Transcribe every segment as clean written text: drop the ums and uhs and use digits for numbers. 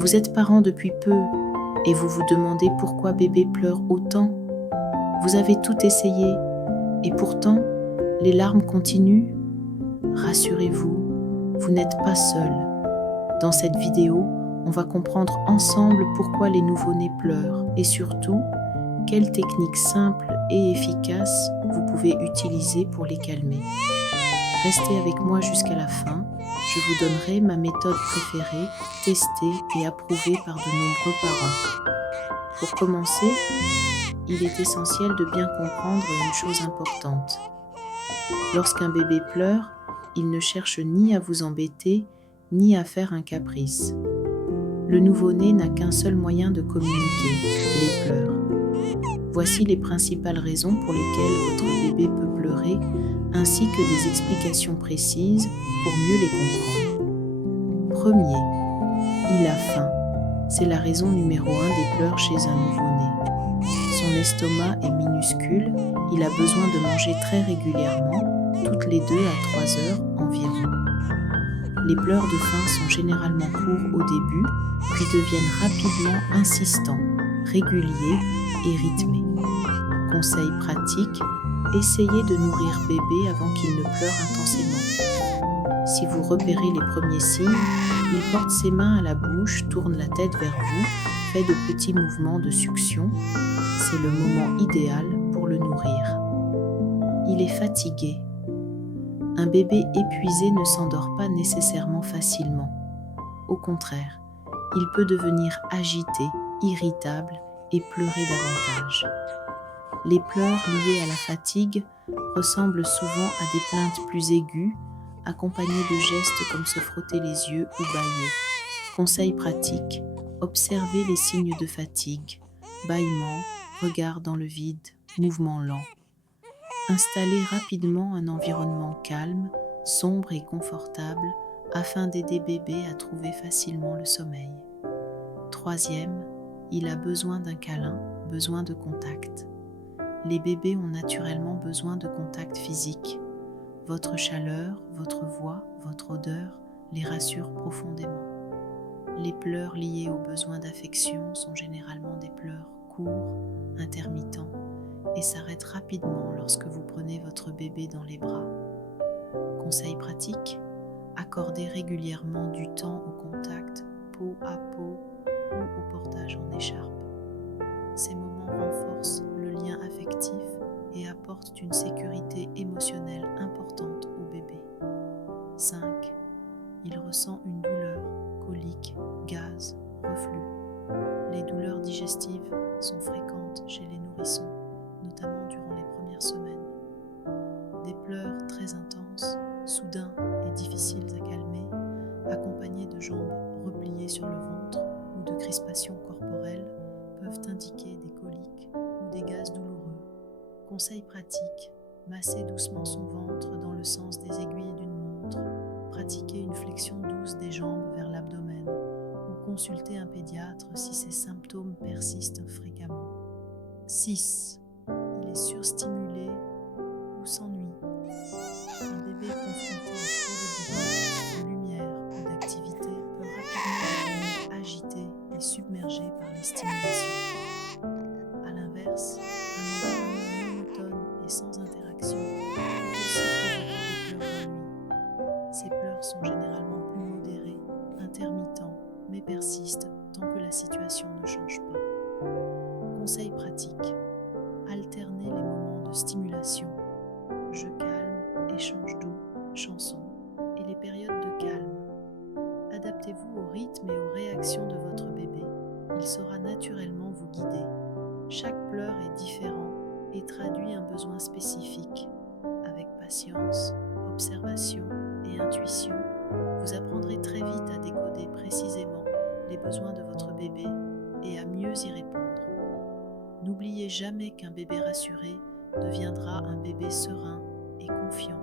Vous êtes parent depuis peu et vous vous demandez pourquoi bébé pleure autant. Vous avez tout essayé et pourtant les larmes continuent. Rassurez-vous, vous n'êtes pas seul. Dans cette vidéo, on va comprendre ensemble pourquoi les nouveau-nés pleurent et surtout, quelles techniques simples et efficaces vous pouvez utiliser pour les calmer. Restez avec moi jusqu'à la fin, je vous donnerai ma méthode préférée, testée et approuvée par de nombreux parents. Pour commencer, il est essentiel de bien comprendre une chose importante. Lorsqu'un bébé pleure, il ne cherche ni à vous embêter, ni à faire un caprice. Le nouveau-né n'a qu'un seul moyen de communiquer, les pleurs. Voici les principales raisons pour lesquelles votre bébé peut pleurer, ainsi que des explications précises pour mieux les comprendre. Premier, il a faim. C'est la raison numéro 1 des pleurs chez un nouveau-né. Son estomac est minuscule, il a besoin de manger très régulièrement, toutes les 2 à 3 heures environ. Les pleurs de faim sont généralement courts au début, puis deviennent rapidement insistants, réguliers et rythmés. Conseil pratique, essayez de nourrir bébé avant qu'il ne pleure intensément. Si vous repérez les premiers signes, il porte ses mains à la bouche, tourne la tête vers vous, fait de petits mouvements de succion. C'est le moment idéal pour le nourrir. Il est fatigué. Un bébé épuisé ne s'endort pas nécessairement facilement. Au contraire, il peut devenir agité, irritable et pleurer davantage. Les pleurs liés à la fatigue ressemblent souvent à des plaintes plus aiguës, accompagnées de gestes comme se frotter les yeux ou bâiller. Conseil pratique, observez les signes de fatigue, bâillement, regard dans le vide, mouvement lent. Installez rapidement un environnement calme, sombre et confortable afin d'aider bébé à trouver facilement le sommeil. Troisième, il a besoin d'un câlin, besoin de contact. Les bébés ont naturellement besoin de contact physique. Votre chaleur, votre voix, votre odeur les rassurent profondément. Les pleurs liés aux besoins d'affection sont généralement des pleurs courts, intermittents, et s'arrêtent rapidement lorsque vous prenez votre bébé dans les bras. Conseil pratique, accordez régulièrement du temps au contact peau à peau ou au portage en écharpe. Ces moments renforcent le lien affectif et apportent une sécurité émotionnelle importante au bébé. 5. Il ressent une douleur, colique, gaz, reflux. Les douleurs digestives sont fréquentes chez les nourrissons, notamment durant les premières semaines. Des pleurs très intenses, soudains et difficiles à calmer, accompagnés de jambes repliées sur le ventre ou de crispations corporelles, peuvent indiquer des coliques ou des gaz douloureux. Conseil pratique, massez doucement son ventre dans le sens des aiguilles d'une montre, pratiquez une flexion douce des jambes vers l'abdomen ou consultez un pédiatre si ces symptômes persistent fréquemment. 6. Il est surstimulé ou s'ennuie. Un bébé confronté à trop de bruit, de lumière ou d'activité peut rapidement devenir agité et submergé par les stimulations. A l'inverse, un environnement monotone et sans interaction peut aussi provoquer des pleurs d'ennui. Ces pleurs sont généralement plus modérés, intermittents, mais persistent tant que la situation ne change pas. Conseil pratique, alternez les moments de stimulation, jeu calme, échange doux, chansons, et les périodes de calme. Adaptez-vous au rythme et aux réactions de votre bébé. Il saura naturellement vous guider. Chaque pleur est différent et traduit un besoin spécifique. Avec patience, observation et intuition, vous apprendrez très vite à décoder précisément les besoins de votre bébé et à mieux y répondre. N'oubliez jamais qu'un bébé rassuré deviendra un bébé serein et confiant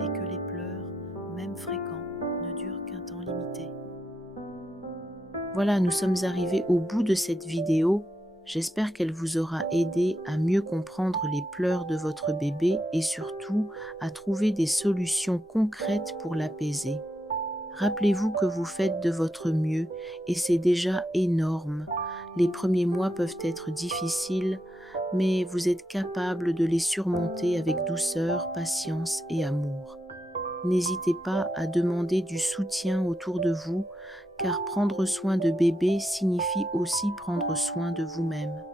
et que les pleurs, même fréquents, ne durent qu'un temps limité. Voilà, nous sommes arrivés au bout de cette vidéo. J'espère qu'elle vous aura aidé à mieux comprendre les pleurs de votre bébé et surtout à trouver des solutions concrètes pour l'apaiser. Rappelez-vous que vous faites de votre mieux et c'est déjà énorme. Les premiers mois peuvent être difficiles, mais vous êtes capable de les surmonter avec douceur, patience et amour. N'hésitez pas à demander du soutien autour de vous, car prendre soin de bébé signifie aussi prendre soin de vous-même.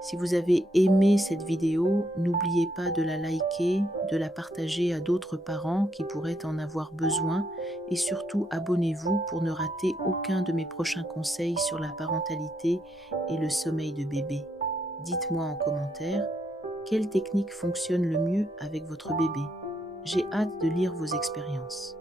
Si vous avez aimé cette vidéo, n'oubliez pas de la liker, de la partager à d'autres parents qui pourraient en avoir besoin et surtout abonnez-vous pour ne rater aucun de mes prochains conseils sur la parentalité et le sommeil de bébé. Dites-moi en commentaire quelle technique fonctionne le mieux avec votre bébé. J'ai hâte de lire vos expériences.